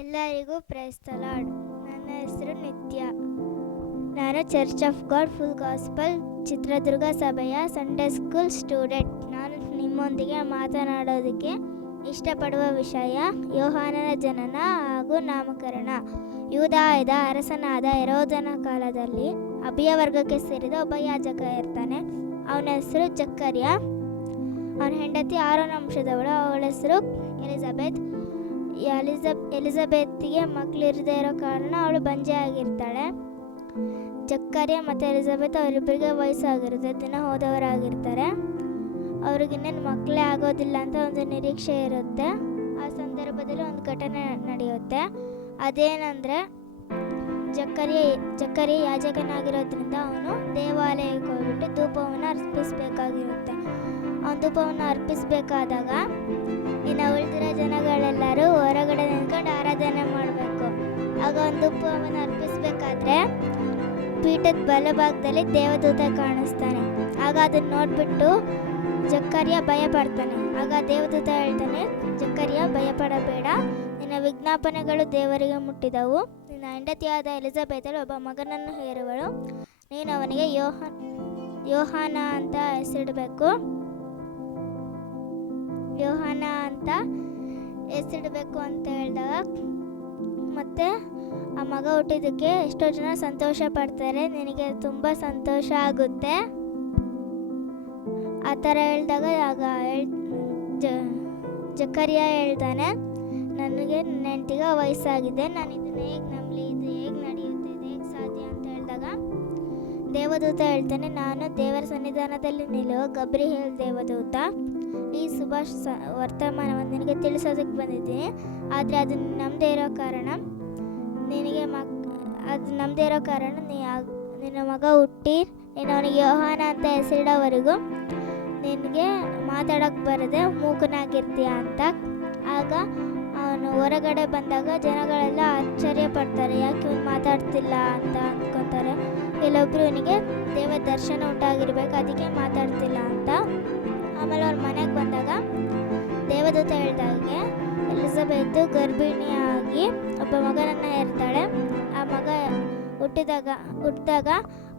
ಎಲ್ಲರಿಗೂ praise the lord. ನನ್ನ ಹೆಸರು ನಿತ್ಯ. ನಾನು church of god full gospel Chitradurga ಸಭೆಯ ಸಂಡೇ ಸ್ಕೂಲ್ ಸ್ಟೂಡೆಂಟ್. ನಾನು ನಿಮ್ಮೊಂದಿಗೆ ಮಾತನಾಡೋದಕ್ಕೆ ಇಷ್ಟಪಡುವ ವಿಷಯ ಯೋಹಾನನ ಜನನ ಹಾಗೂ ನಾಮಕರಣ. ಯೂದಾಯದ ಅರಸನಾದ ಹೆರೋದನ ಕಾಲದಲ್ಲಿ ಅಬಿಯ ವರ್ಗಕ್ಕೆ ಸೇರಿದ ಒಬ್ಬ ಯಾಜಕ ಇರ್ತಾನೆ. ಅವನ ಹೆಸರು ಜಕ್ಕರ್ಯ. ಅವನ ಹೆಂಡತಿ ಆರೋನ ವಂಶದವಳು. ಅವಳ ಹೆಸರು ಎಲಿಜಬೆತ್. ಎಲಿಜಬೆತ್ಗೆ ಮಕ್ಕಳಿರದೇ ಇರೋ ಕಾರಣ ಅವಳು ಬಂಜೆ ಆಗಿರ್ತಾಳೆ. ಜಕ್ಕರ್ಯ ಮತ್ತು ಎಲಿಜಬೆತ್ ಅವರಿಬ್ಬರಿಗೆ ವಯಸ್ಸಾಗಿರುತ್ತೆ, ದಿನ ಹೋದವರಾಗಿರ್ತಾರೆ. ಅವ್ರಿಗಿನ್ನೇನು ಮಕ್ಕಳೇ ಆಗೋದಿಲ್ಲ ಅಂತ ಒಂದು ನಿರೀಕ್ಷೆ ಇರುತ್ತೆ. ಆ ಸಂದರ್ಭದಲ್ಲಿ ಒಂದು ಘಟನೆ ನಡೆಯುತ್ತೆ. ಅದೇನೆಂದರೆ, ಜಕ್ಕರ್ಯ ಯಾಜಕನಾಗಿರೋದ್ರಿಂದ ಅವನು ದೇವಾಲಯಕ್ಕೆ ಹೋಗ್ಬಿಟ್ಟು ಧೂಪವನ್ನು ಅರ್ಪಿಸಬೇಕಾಗಿರುತ್ತೆ. ಅವನು ಧೂಪವನ್ನು ಅರ್ಪಿಸಬೇಕಾದಾಗ ಇನ್ನು ಉಳಿದಿರೋ ಜನಗಳೆಲ್ಲರೂ ಹೊರಗಡೆ ನಿಂತ್ಕೊಂಡು ಆರಾಧನೆ ಮಾಡಬೇಕು. ಆಗ ಒಂದು ಧೂಪವನ್ನು ಅರ್ಪಿಸಬೇಕಾದ್ರೆ ಪೀಠದ ಬಲಭಾಗದಲ್ಲಿ ದೇವದೂತ ಕಾಣಿಸ್ತಾನೆ. ಆಗ ಅದನ್ನು ನೋಡಿಬಿಟ್ಟು ಜಕ್ಕರ್ಯ ಭಯಪಡ್ತಾನೆ. ಆಗ ದೇವದೂತ ಹೇಳ್ತಾನೆ, ಜಕ್ಕರ್ಯ ಭಯಪಡಬೇಡ, ನಿನ್ನ ವಿಜ್ಞಾಪನೆಗಳು ದೇವರಿಗೆ ಮುಟ್ಟಿದವು. ನಿನ್ನ ಹೆಂಡತಿಯಾದ ಎಲಿಜಬೆತಳು ಒಬ್ಬ ಮಗನನ್ನು ಹೇರುವಳು. ನೀನು ಅವನಿಗೆ ಯೋಹಾನ ಅಂತ ಹೆಸರಿಡಬೇಕು ಅಂತ ಹೇಳಿದಾಗ ಮತ್ತೆ ಆ ಮಗ ಹುಟ್ಟಿದ್ದಕ್ಕೆ ಎಷ್ಟೋ ಜನ ಸಂತೋಷ ಪಡ್ತಾರೆ. ನಿನಗೆ ತುಂಬ ಸಂತೋಷ ಆಗುತ್ತೆ. ಆ ಥರ ಹೇಳಿದಾಗ ಆಗ ಜಕ್ಕರ್ಯ ಹೇಳ್ತಾನೆ, ನನಗೆ ನನ್ನ ಹೆಂಡತಿಗೆ ವಯಸ್ಸಾಗಿದೆ, ನಾನು ಇದನ್ನು ಹೇಗೆ ನಂಬಲಿ, ಇದು ಹೇಗೆ ನಡೆಯುತ್ತೆ, ಇದು ಹೇಗೆ ಸಾಧ್ಯ ಅಂತ ಹೇಳಿದಾಗ ದೇವದೂತ ಹೇಳ್ತಾನೆ, ನಾನು ದೇವರ ಸನ್ನಿಧಾನದಲ್ಲಿ ನಿಲ್ಲುವ ಗಬ್ರಿಯೇಲ್ ದೇವದೂತ. ಈ ಶುಭ ವರ್ತಮಾನವನ್ನು ನಿನಗೆ ತಿಳಿಸೋದಕ್ಕೆ ಬಂದಿದ್ದೀನಿ. ಆದರೆ ಅದನ್ನು ನಂಬದೇ ಇರೋ ಕಾರಣ ನಿನ್ನ ಮಗ ಹುಟ್ಟಿ ನೀನು ಅವನಿಗೆ ಯೋಹಾನ ಅಂತ ಹೆಸರಿಡೋವರೆಗೂ ನಿನಗೆ ಮಾತಾಡೋಕ್ಕೆ ಬರದೆ ಮೂಕನಾಗಿರ್ತೀಯ ಅಂತ. ಆಗ ಅವನು ಹೊರಗಡೆ ಬಂದಾಗ ಜನಗಳೆಲ್ಲ ಆಶ್ಚರ್ಯ ಪಡ್ತಾರೆ, ಯಾಕೆ ಇವನು ಮಾತಾಡ್ತಿಲ್ಲ ಅಂತ ಅಂದ್ಕೊತಾರೆ. ಕೆಲವೊಬ್ಬರು ಇವನಿಗೆ ದೇವರ ದರ್ಶನ ಉಂಟಾಗಿರ್ಬೇಕು, ಅದಕ್ಕೆ ಮಾತಾಡ್ತಿಲ್ಲ ಅಂತ. ಆಮೇಲೆ ಅವ್ರ ಮನೆಗೆ ಬಂದಾಗ ದೇವದೂತ ಹೇಳಿದಾಗೆ ಎಲಿಜಬೆತ್ ಗರ್ಭಿಣಿಯಾಗಿ ಒಬ್ಬ ಮಗನನ್ನು ಹೆರ್ತಾಳೆ. ಆ ಮಗ ಹುಟ್ಟಿದಾಗ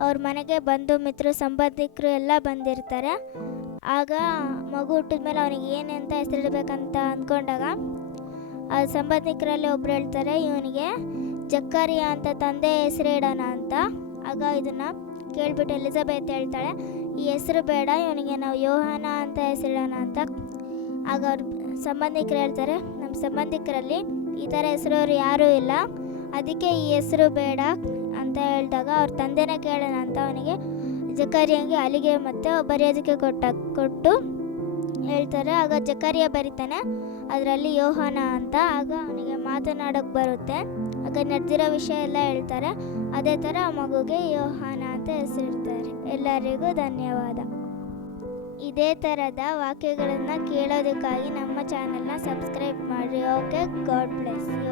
ಅವ್ರ ಮನೆಗೆ ಬಂಧು ಮಿತ್ರರು ಸಂಬಂಧಿಕರು ಎಲ್ಲ ಬಂದಿರ್ತಾರೆ. ಆಗ ಮಗು ಹುಟ್ಟಿದ ಮೇಲೆ ಅವನಿಗೆ ಏನಂತ ಹೆಸರಿಡಬೇಕಂತ ಅಂದ್ಕೊಂಡಾಗ ಆ ಸಂಬಂಧಿಕರಲ್ಲಿ ಒಬ್ರು ಹೇಳ್ತಾರೆ, ಇವನಿಗೆ ಜಕ್ಕರ್ಯ ಅಂತ ತಂದೆ ಹೆಸರು ಇಡೋಣ ಅಂತ. ಆಗ ಇದನ್ನು ಕೇಳಿಬಿಟ್ಟು ಎಲಿಜಬೆತ್ ಹೇಳ್ತಾಳೆ, ಈ ಹೆಸರು ಬೇಡ, ಇವನಿಗೆ ನಾವು ಯೋಹಾನ ಅಂತ ಹೆಸರಿಡೋಣ ಅಂತ. ಆಗ ಅವ್ರ ಸಂಬಂಧಿಕರು ಹೇಳ್ತಾರೆ, ನಮ್ಮ ಸಂಬಂಧಿಕರಲ್ಲಿ ಈ ಥರ ಹೆಸರವ್ರು ಯಾರೂ ಇಲ್ಲ, ಅದಕ್ಕೆ ಈ ಹೆಸರು ಬೇಡ ಅಂತ ಹೇಳಿದಾಗ ಅವ್ರ ತಂದೆನೇ ಕೇಳೋಣ ಅಂತ ಅವನಿಗೆ ಜಕ್ಕರ್ಯಂಗೆ ಅಲ್ಲಿಗೆ ಮತ್ತೆ ಬರೆಯೋದಕ್ಕೆ ಕೊಟ್ಟು ಹೇಳ್ತಾರೆ. ಆಗ ಜಕ್ಕರ್ಯ ಬರೀತಾನೆ ಅದರಲ್ಲಿ ಯೋಹಾನ ಅಂತ. ಆಗ ಅವನಿಗೆ ಮಾತನಾಡೋಕ್ಕೆ ಬರುತ್ತೆ. ಆಗ ನಡೆದಿರೋ ವಿಷಯ ಎಲ್ಲ ಹೇಳ್ತಾರೆ. ಅದೇ ಥರ ಆ ಮಗುಗೆ ಯೋಹಾನ ಅಂತ ಹೆಸರಿಡ್ತಾರೆ. ಎಲ್ಲರಿಗೂ ಧನ್ಯವಾದ. ಇದೇ ಥರದ ವಾಕ್ಯಗಳನ್ನು ಕೇಳೋದಕ್ಕಾಗಿ ನಮ್ಮ ಚಾನಲ್ನ ಸಬ್ಸ್ಕ್ರೈಬ್ ಮಾಡಿ. Okay, god bless you.